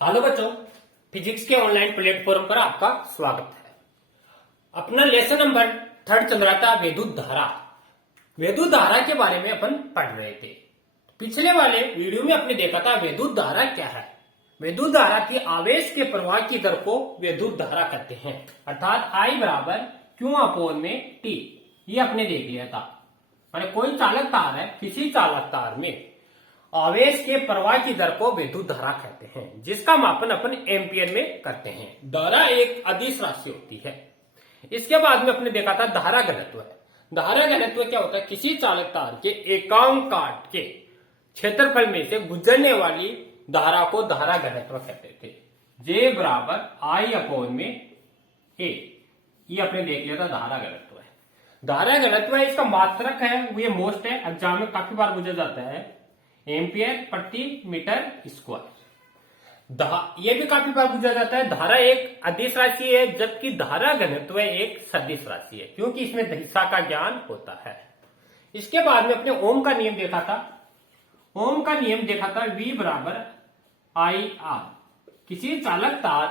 Hello बच्चों, physics के online platform पर आपका स्वागत है। अपना लेसन नंबर 3 चल रहा था विद्युत धारा। विद्युत धारा के बारे में अपन पढ़ रहे थे। पिछले वाले वीडियो में आपने देखा था विद्युत धारा क्या है। विद्युत धारा की आवेश के प्रवाह की दर को विद्युत धारा कहते हैं, अर्थात I बराबर Q अपॉन में T। ये आपने देख लिया था। माने कोई चालक तार है, किसी चालक तार में आवेश के प्रवाह की दर को विद्युत धारा कहते हैं, जिसका मापन अपन एम्पियर में करते हैं। धारा एक अदिश राशि होती है। इसके बाद में अपने देखा था धारा घनत्व है। धारा घनत्व क्या होता है? किसी चालक तार के एकांक काट के क्षेत्रफल में से गुजरने वाली धारा को धारा घनत्व कहते थे। J बराबर I अपॉन में A। ये अपने देख लिया था धारा घनत्व है। धारा घनत्व है, इसका मात्रक है, ये मोस्ट है, एग्जाम में काफी बार पूछा जाता है, एम्पियर प्रति मीटर स्क्वायर। ये भी काफी बार पूछा जाता है। धारा एक अदिश राशि है, जबकि धारा घनत्व एक सदिश राशि है, क्योंकि इसमें दिशा का ज्ञान होता है। इसके बाद में अपने ओम का नियम देखा था। ओम का नियम देखा था V बराबर IR। किसी चालक तार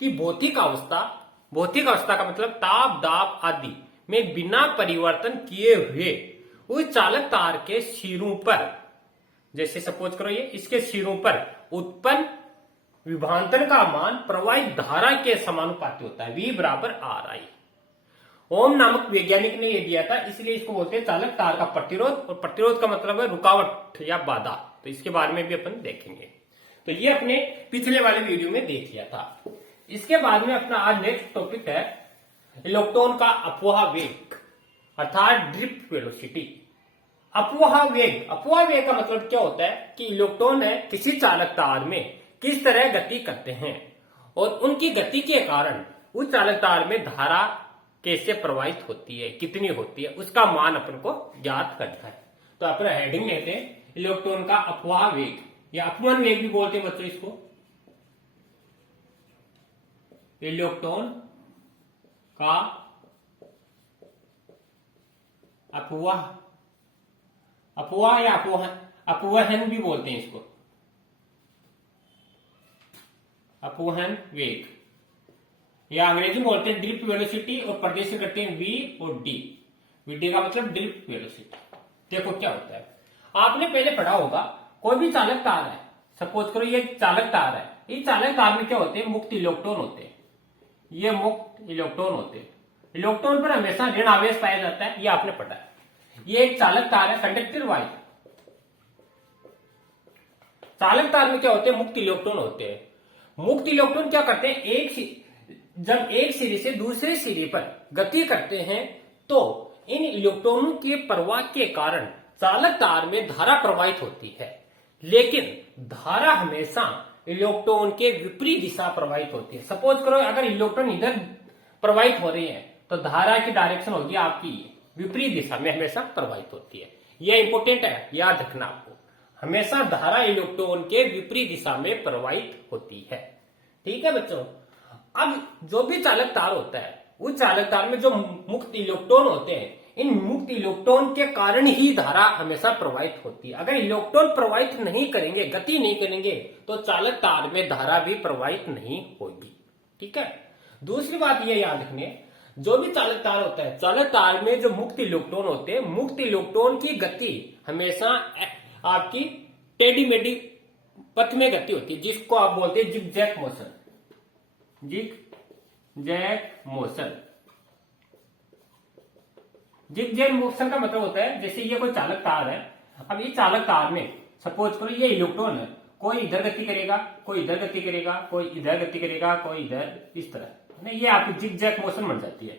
की भौतिक अवस्था का मतलब ताप, दाब आदि में बिना परिवर्तन किए हुए उस चालक तार के सिरों पर, जैसे सपोज करो ये इसके सिरों पर उत्पन्न विभवांतर का मान प्रवाहित धारा के समानुपाती होता है। V बराबर RI। ओम नामक वैज्ञानिक ने यह दिया था, इसलिए इसको बोलते हैं चालक तार का प्रतिरोध। और प्रतिरोध का मतलब है रुकावट या बाधा। तो इसके बारे में भी अपन देखेंगे। तो ये अपने पिछले वाले वीडियो में देख लिया था। इसके बाद में अपना आज नेक्स्ट टॉपिक है इलेक्ट्रॉन का अपवाह वेग, अर्थात ड्रिफ्ट वेलोसिटी। अपवाह वेग का मतलब क्या होता है कि इलेक्ट्रॉन है किसी चालक तार में किस तरह गति करते हैं और उनकी गति के कारण उस चालक तार में धारा कैसे प्रवाहित होती है, कितनी होती है, उसका मान अपन को ज्ञात करता है। तो अपन हेडिंग लेते हैं इलेक्ट्रॉन का अपवाह वेग या अपवन वेग भी बोलते हैं बच्चों इसको। इलेक्ट्रॉन का अपवाह या अपवहन भी बोलते हैं इसको, अपवहन वेग, या अंग्रेजी में बोलते हैं ड्रिफ्ट वेलोसिटी, और प्रदर्शित करते हैं V और D। VD का मतलब ड्रिफ्ट वेलोसिटी। देखो क्या होता है, आपने पहले पढ़ा होगा, कोई भी चालक तार है, सपोज करो ये चालक तार है, इस चालक तार में क्या होते हैं? मुक्त इलेक्ट्रॉन होते हैं। ये मुक्त इलेक्ट्रॉन होते हैं। इलेक्ट्रॉन पर हमेशा ऋण आवेश पाया जाता है, ये आपने पढ़ा है। ये एक चालक तार है, कंडक्टर वाइज। चालक तार में क्या होते हैं? मुक्त इलेक्ट्रॉन होते हैं। मुक्त इलेक्ट्रॉन क्या करते हैं? जब एक सिरे से दूसरे सिरे पर गति करते हैं तो इन इलेक्ट्रॉनों के प्रवाह के कारण चालक तार में धारा प्रवाहित होती है, लेकिन धारा हमेशा इलेक्ट्रॉन के विपरीत दिशा प्रवाहित होती है। सपोज करो अगर इलेक्ट्रॉन इधर प्रवाहित हो रही है तो धारा की डायरेक्शन होगी आपकी विपरीत दिशा में हमेशा प्रवाहित होती है। यह इंपोर्टेंट है, याद रखना आपको। हमेशा धारा इलेक्ट्रॉन के विपरीत दिशा में प्रवाहित होती है। ठीक है बच्चों। अब जो भी चालक तार होता है, उस चालक तार में जो मुक्त इलेक्ट्रॉन होते हैं, इन मुक्त इलेक्ट्रॉन के कारण ही धारा हमेशा प्रवाहित होती है। अगर इलेक्ट्रॉन प्रवाहित नहीं करेंगे, गति नहीं करेंगे, तो चालक तार में धारा भी प्रवाहित नहीं होगी। ठीक है। दूसरी बात यह याद रखने, जो भी चालक तार होता है, चालक तार में जो मुक्त इलेक्ट्रॉन होते हैं, मुक्त इलेक्ट्रॉन की गति हमेशा आपकी टेढ़ी मेढ़ी पथ में गति होती है, जिसको आप बोलते हैं zigzag motion. Zigzag motion. Zigzag motion का मतलब होता है, जैसे ये कोई चालक तार है, अब ये चालक तार में सपोज करो ये इलेक्ट्रॉन है, कोई इधर गति करेगा, कोई इधर गति करेगा, कोई इधर गति करेगा, कोई इधर, इस तरह। नहीं, ये आपकी जिगजैग मोशन बन जाती है,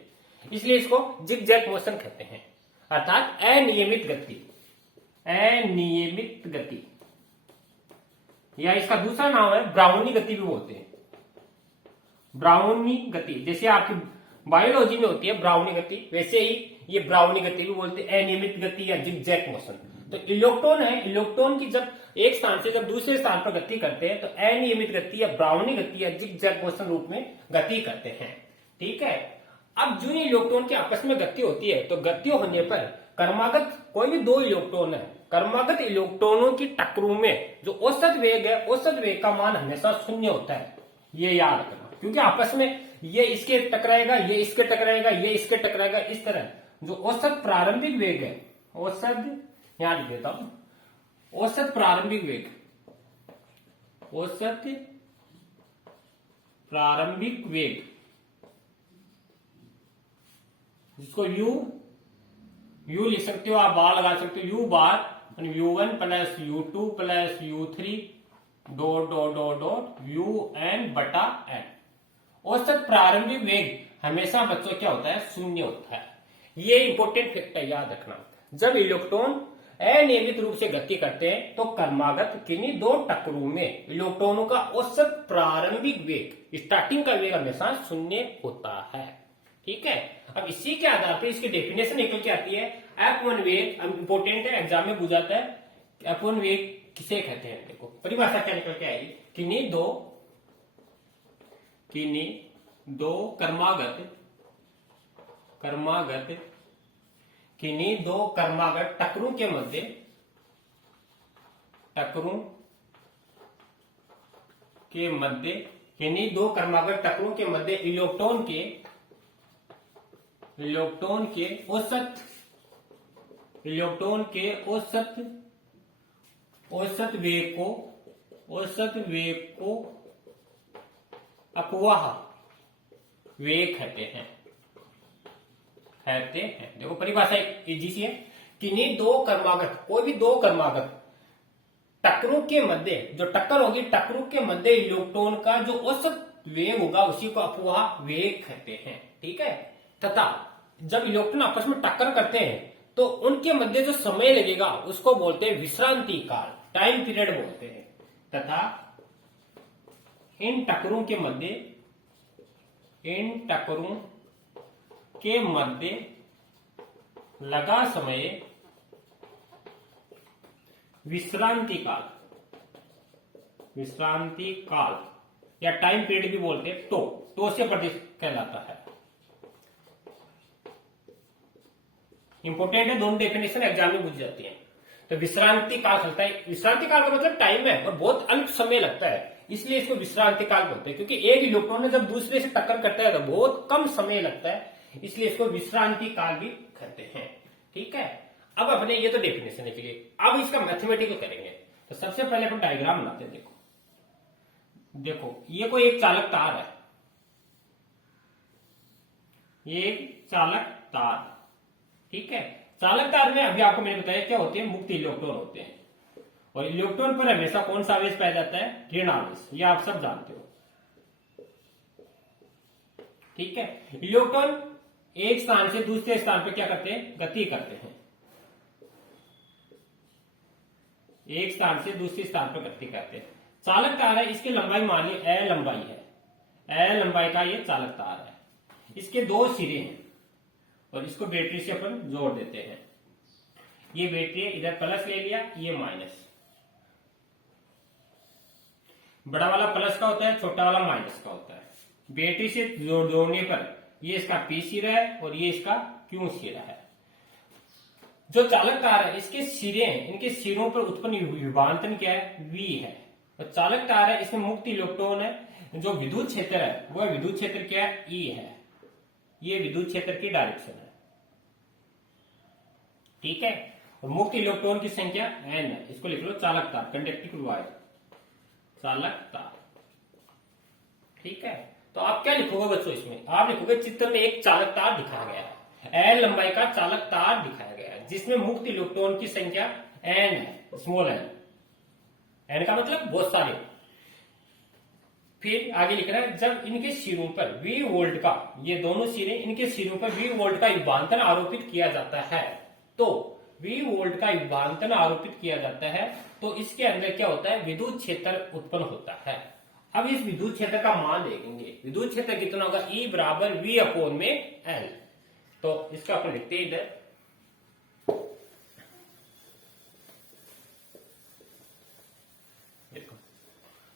इसलिए इसको जिगजैग मोशन कहते हैं, अर्थात अनियमित गति। अनियमित गति, या इसका दूसरा नाम है ब्राउनी गति भी बोलते हैं। ब्राउनी गति, जैसे आपकी बायोलॉजी में होती है ब्राउनी गति, वैसे ही ये ब्राउनी गति भी बोलते हैं, अनियमित गति या जिगजैग मोशन। तो इलेक्ट्रॉन है, इलेक्ट्रॉन की जब एक स्थान से जब दूसरे स्थान पर गति करते हैं तो अनियमित गति या ब्राउनी गति या जिगजैग मोशन रूप में गति करते हैं। ठीक है। अब जो इलेक्ट्रॉन की आपस में गति होती है, तो गति होने पर क्रमागत कोई भी दो इलेक्ट्रॉन है, क्रमागत इलेक्ट्रॉनों की टक्करों में जो औसत वेग है, औसत वेग का मान हमेशा शून्य होता है। ये याद रखना, क्योंकि आपस में ये इसके टकराएगा, ये इसके टकराएगा, ये इसके टकराएगा, इस तरह जो औसत प्रारंभिक वेग है, औसत यहां लिख देता हूं, औसत प्रारंभिक वेग, औसत प्रारंभिक वेग, जिसको यू लिख सकते हो, आप बार लगा सकते हो, you bar u1 plus u2 plus u3 dot dot dot dot un बटा n। औसत प्रारंभिक वेग हमेशा बच्चों क्या होता है, शून्य होता है। ये इंपॉर्टेंट फैक्ट है, याद रखना। जब इलेक्ट्रॉन अनियमित रूप से गति करते हैं तो क्रमागत किन्हीं दो टक्करों में इलेक्ट्रॉनों का औसत प्रारंभिक वेग, स्टार्टिंग का वेग हमेशा शून्य होता है। ठीक है, अब इसी के आधार पर इसकी डेफिनेशन निकल के आती है। F1 वेग इंपोर्टेंट है, एग्जाम में पूछ जाता है। F1 वेग किसे कहते हैं, देखो परिभाषा क्या निकल के आएगी, किन्हीं दो क्रमागत टक्करों के मध्य, किन्हीं दो क्रमागत टक्करों के मध्य इलेक्ट्रॉन के औसत वेग को अपवाह वेग कहते हैं। देखो परिभाषा इजी सी है, किन्हीं दो क्रमागत, कोई भी दो क्रमागत टक्करों के मध्य, जो टक्कर होगी टक्करों के मध्य इलेक्ट्रॉन का जो औसत वेग होगा उसी को अपवाह वेग कहते हैं। ठीक है, तथा जब इलेक्ट्रॉन आपस में टक्कर करते हैं तो उनके मध्य जो समय लगेगा उसको बोलते हैं विश्रांति काल, टाइम पीरियड बोलते हैं। तथा इन टक्करों के मध्य लगा समय विश्रांति काल या टाइम पीरियड भी बोलते हैं, तो से प्रतीक कहलाता है। इंपोर्टेंट है, दोनों डेफिनेशन एग्जाम में पूछ जाती है। तो विश्रांति काल चलता है, विश्रांति काल का मतलब टाइम है और बहुत अल्प समय लगता है, इसलिए इसको विश्रांति काल बोलते हैं। क्योंकि एक इलेक्ट्रॉन ने जब दूसरे से टक्कर करता है तो बहुत कम समय लगता है, इसलिए इसको विश्रांति काल भी कहते हैं। ठीक है, अब अपने ये तो डेफिनेशन है, चलिए अब इसका मैथमेटिकल करेंगे। तो सबसे पहले अपन डायग्राम बनाते हैं। देखो ये कोई एक चालक तार है, ये एक चालक तार। ठीक है, चालक तार में अभी आपको मैंने बताया क्या होते हैं, मुक्त इलेक्ट्रॉन होते हैं। और इलेक्ट्रॉन पर हमेशा कौन सा आवेश पाया जाता है, ऋण आवेश, ये आप सब जानते हो। ठीक है, इलेक्ट्रॉन एक स्थान से दूसरे स्थान पर क्या करते हैं, गति करते हैं। एक स्थान से दूसरे स्थान पर गति करते हैं। चालक तार है, इसकी लंबाई मान ली ए लंबाई है, ए लंबाई का ये चालक तार है। इसके दो सिरे हैं और इसको बैटरी से अपन जोड़ देते हैं। ये बैटरी है, इधर प्लस ले लिया, ये माइनस। बड़ा वाला प्लस का होता है, छोटा वाला माइनस का होता है। बैटरी से जोड़ने पर ये इसका पी सिरा है और ये इसका क्यू सिरा है। जो चालक तार है इसके सिरे हैं, इनके सिरों पर उत्पन्न विभवांतर क्या है, V है। और चालक तार है, इसमें मुक्त इलेक्ट्रॉन है। जो विद्युत क्षेत्र है वह विद्युत क्षेत्र क्या है, E है। ये विद्युत क्षेत्र की डायरेक्शन है। ठीक है, और मुक्त इलेक्ट्रॉन की संख्या N है, इसको लिख लो चालक तार, कंडक्टिंग वायर, चालक तार। ठीक है, तो आप क्या लिखोगे बच्चों, इसमें आप लिखोगे चित्र में एक चालक तार दिखाया गया है, L लंबाई का चालक तार दिखाया गया है, जिसमें मुक्त इलेक्ट्रॉन की संख्या N है, स्मॉल n का मतलब बहुत सारे। फिर आगे लिख रहा है, जब इनके सिरों पर V वोल्ट का, ये दोनों सिरे, इनके सिरों पर V वोल्ट का विभवांतर आरोपित किया जाता है, तो V वोल्ट का विभवांतर आरोपित किया जाता है तो इसके अंदर क्या होता है, विद्युत क्षेत्र उत्पन्न होता है। अब इस विद्युत क्षेत्र का मान देखेंगे, विद्युत क्षेत्र कितना होगा, E बराबर V अपॉन में L। तो इसका अपन लिखते हैं इधर,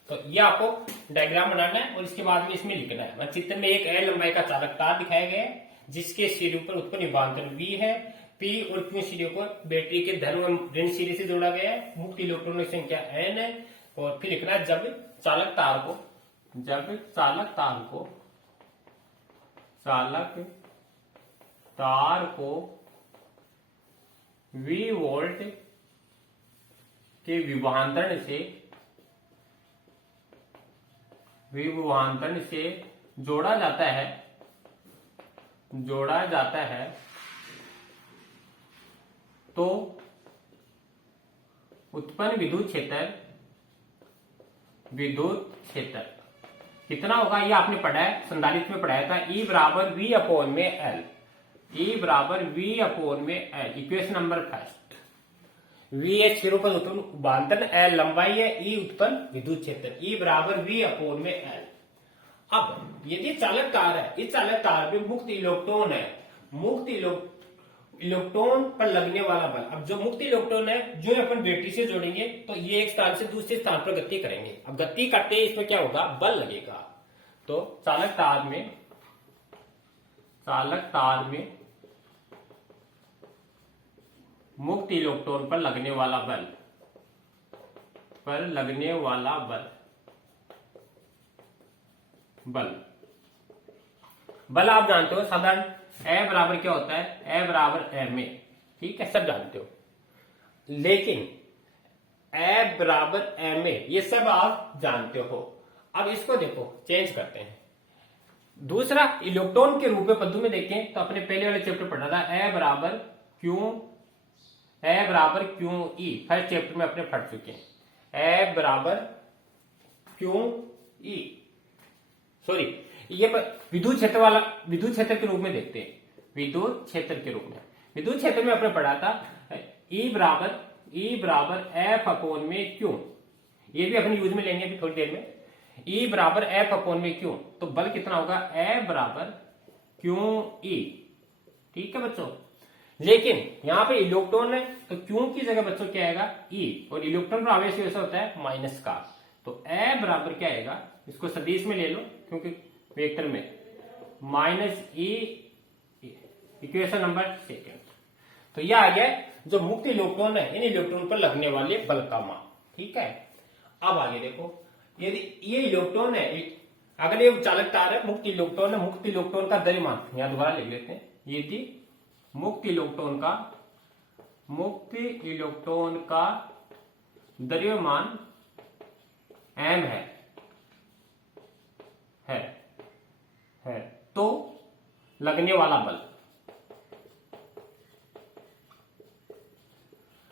तो ये आपको डायग्राम बनाना है और इसके बाद में इसमें लिखना है। चित्र में एक L लंबाई का चालक तार दिखाया गया है, जिसके सिरे पर उत्पन्न विभवांतर V है। पी और क्यू सीरीज को बैटरी के धन और ऋण सीरीज से जोड़ा गया है, मुक्त इलेक्ट्रॉनों की संख्या n है, और फिर लिखना है जब चालक तार को V वोल्ट के विभवांतरण से जोड़ा जाता है तो उत्पन्न विद्युत क्षेत्र कितना होगा, ये आपने पढ़ा है, संधारित्र में पढ़ाया था। E बराबर V अपॉन में L, equation number first. V है क्षेत्र पर उत्पन्न विभवांतरण, L लंबाई है, E उत्पन्न विद्युत क्षेत्र, E बराबर V अपॉन में L। अब यदि चालक तार है, इस चालक तार में मुक्त इलेक्ट्रॉन है, मुक्त इलेक्ट्रॉन पर लगने वाला बल, अब जो मुक्त इलेक्ट्रॉन है जो अपन बैटरी से जोड़ेंगे तो ये एक स्थान से दूसरे स्थान पर गति करेंगे। अब गति करते ही इसमें क्या होगा, बल लगेगा। तो चालक तार में मुक्त इलेक्ट्रॉन पर लगने वाला बल आप जानते हो, साधारण ए बराबर क्या होता है, ए बराबर एम ए, ठीक है, सब जानते हो। लेकिन ए बराबर एम ए ये सब आप जानते हो। अब इसको देखो, चेंज करते हैं। दूसरा इलेक्ट्रॉन के रूप में पद्धति में देखें तो अपने पहले वाले चैप्टर पढ़ा था, ए बराबर क्यू ई, फर्स्ट चैप्टर में अपने पढ़ चुके हैं। ए बराबर क्यू ई, सॉरी, ये विद्युत क्षेत्र के रूप में देखते हैं। विद्युत क्षेत्र में अपने पढ़ा था E बराबर एफ अपॉन में क्यू, ये भी अपने यूज में लेंगे अभी थोड़ी देर में। E बराबर एफ अपॉन में क्यू, तो बल कितना होगा, ए बराबर क्यू ई, ठीक है बच्चों। लेकिन यहां पे इलेक्ट्रॉन है तो क्यू की जगह बच्चों क्या आएगा, E, और इलेक्ट्रॉन का आवेश वैसा होता है माइनस का, तो ए बराबर क्या आएगा, इसको सदिश में ले लो क्योंकि वेक्टर में माइनस ई, इक्वेशन नंबर सेकेंड। तो यह आ गया जो मुक्त इलेक्ट्रॉन है, इन इलेक्ट्रॉन पर लगने वाले बल का मान, ठीक है। अब आगे देखो, यदि ये इलेक्ट्रॉन है, अगर ये चालक तार है, मुक्त इलेक्ट्रॉन है, मुक्त इलेक्ट्रॉन का द्रव्यमान यहां दोबारा लिख लेते हैं। यदि मुक्त इलेक्ट्रॉन का द्रव्यमान m है तो लगने वाला बल,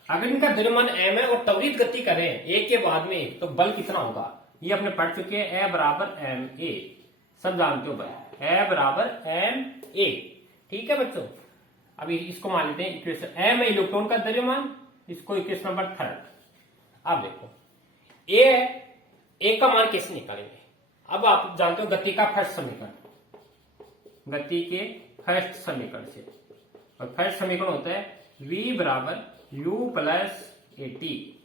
अगर इनका द्रव्यमान m है और त्वरित गति करें एक के बाद में एक, तो बल कितना होगा, ये अपने पढ़ चुके हैं। ए बराबर एम ए, सब जानते हो बल, ए बराबर एम ए, ठीक है बच्चों। अभी इसको मान लेते हैं इक्वेशन, एम है इलेक्ट्रॉन का द्रव्यमान, इसको इक्वेशन नंबर थर्ड। अब देखो, ए का मान कैसे निकालेंगे, अब आप जानते हो गति का फर्स्ट समीकरण, गति के फर्स्ट समीकरण से, और फर्स्ट समीकरण होता है v बराबर u प्लस एटी,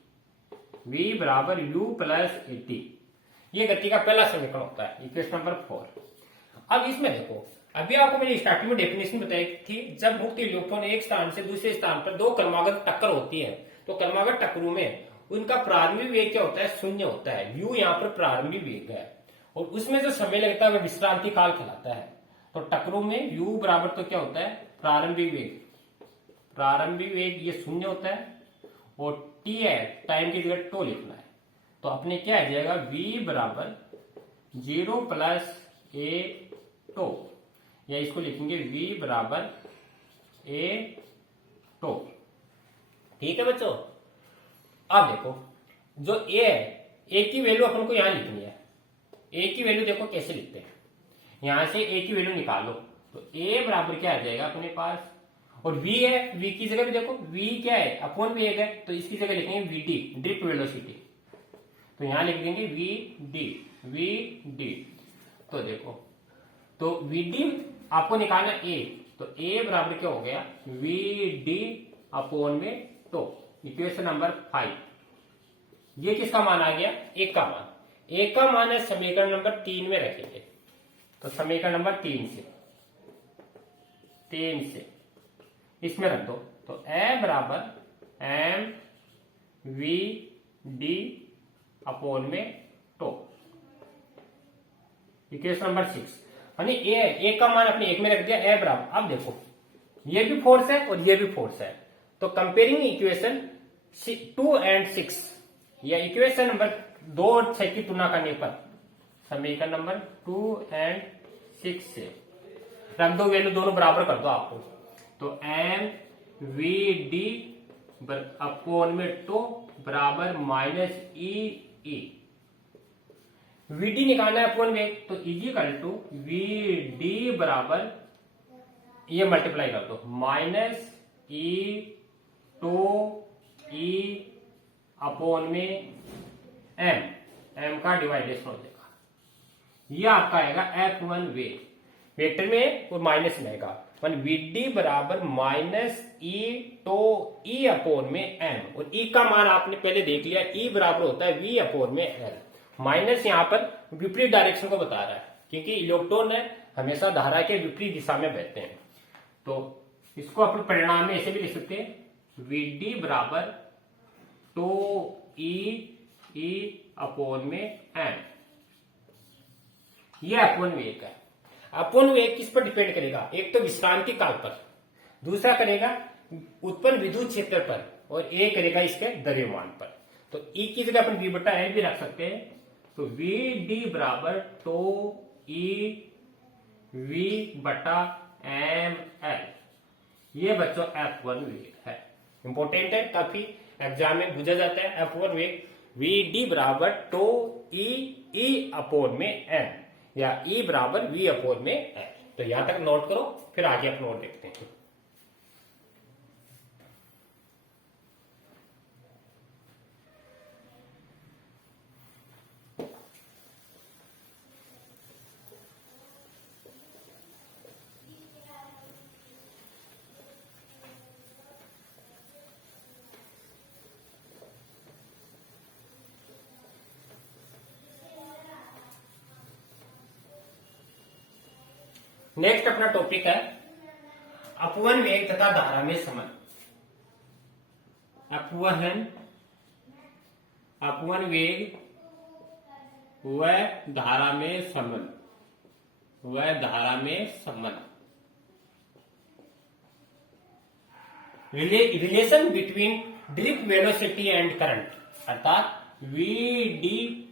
v बराबर u प्लस एटी, ये गति का पहला समीकरण होता है, इक्वेशन नंबर 4। अब इसमें देखो, अभी आपको मैंने स्टार्टिंग में डेफिनेशन बताई थी, जब मुक्त इलेक्ट्रॉन एक स्थान से दूसरे स्थान पर दो क्रमागत टक्कर होती है, तो क्रमागत टक्करों में उनका प्रारंभिक वेग क्या होता है, शून्य होता है। u यहाँ पर प्रारंभिक वेग है, और उसमें जो समय लगता है वह विश्रांति काल कहलाता है। तो टक्करों में u बराबर तो क्या होता है, प्रारंभिक वेग ये शून्य होता है, और t है टाइम की जगह टो लिखना है, तो अपने क्या आ जाएगा, v बराबर 0 प्लस ए टो, या इसको लिखेंगे v बराबर ए टो, ठीक है बच्चों। अब देखो, जो a है, a की वैल्यू अपन को यहां लिखनी है। a की वैल्यू देखो कैसे लिखते हैं, यहां से a की वैल्यू निकालो, तो a बराबर क्या आ जाएगा अपने पास, और v है, v की जगह भी देखो, v क्या है, अपॉन में एक है, तो इसकी जगह लिखेंगे vd, ड्रिफ्ट वेलोसिटी, तो यहां लिख देंगे vd। तो देखो, तो vd आपको निकालना a, तो a बराबर क्या हो गया, vd अपॉन में टो, इक्वेशन नंबर 5। ये किसका मान आ गया, एक का मान, एक का मान है समीकरण नंबर 3 में रखेंगे, तो समीकरण नंबर 3 से इसमें रख दो, तो ए बराबर एम वी डी अपॉन में टो। इक्वेशन नंबर 6 यानी ए का मान अपने एक में रख दिया, ए बराबर, अब देखो ये भी फोर्स है और ये भी फोर्स है, तो कंपेयरिंग इक्वेशन 2 एंड 6 या इक्वेशन नंबर 2 और 6 की तुलना करने पर समीकरण नंबर 2 एंड 6 से रख दो वैल्यू, दोनों बराबर कर दो आपको, तो एम वी डी अपॉन में टो बराबर माइनस ई वी डी निकालना है अपॉन में, तो इजिकल टू वी डी बराबर ये मल्टीप्लाई कर दो minus e to e upon में एम का डिवाइडेशन हो जाएगा, ये आपका आएगा F1 वेक्टर में और माइनस में आएगा वी डी बराबर minus e to e upon में एम, और ई का मान आपने पहले देख लिया, ई बराबर होता है वी अपॉन में एल, माइनस यहाँ पर विपरीत डायरेक्शन को बता रहा है क्योंकि इलेक्ट्रॉन है हमेशा धारा के विपरीत दिशा में बहते हैं, तो इसको अपने परिणाम में ऐसे भी लिख सकते हैं वी डी बराबर टो ई अपॉन में एम, ये अपॉन वेग है। अपॉन वेग किस पर डिपेंड करेगा, एक तो विश्रांति काल पर, दूसरा करेगा उत्पन्न विद्युत क्षेत्र पर, और एक करेगा इसके द्रव्यमान पर। तो ई की जगह अपन वी बटा एल भी रख सकते हैं, तो वी डी बराबर टो ई वी बटा एम एल, ये बच्चों F1 वेग है, इंपॉर्टेंट है, काफी एग्जाम में पूछा जाता है। F1 वेग वी डी बराबर टो ई अपॉन में एम या ई बराबर वी अपॉन में एल, तो यहां तक नोट करो, फिर आगे अपना नोट देखते हैं। नेक्स्ट अपना टॉपिक है अपवहन वेग तथा धारा में संबंध। अपवहन वेग व धारा में संबंध, relation between drift velocity and current, अर्थात वी डी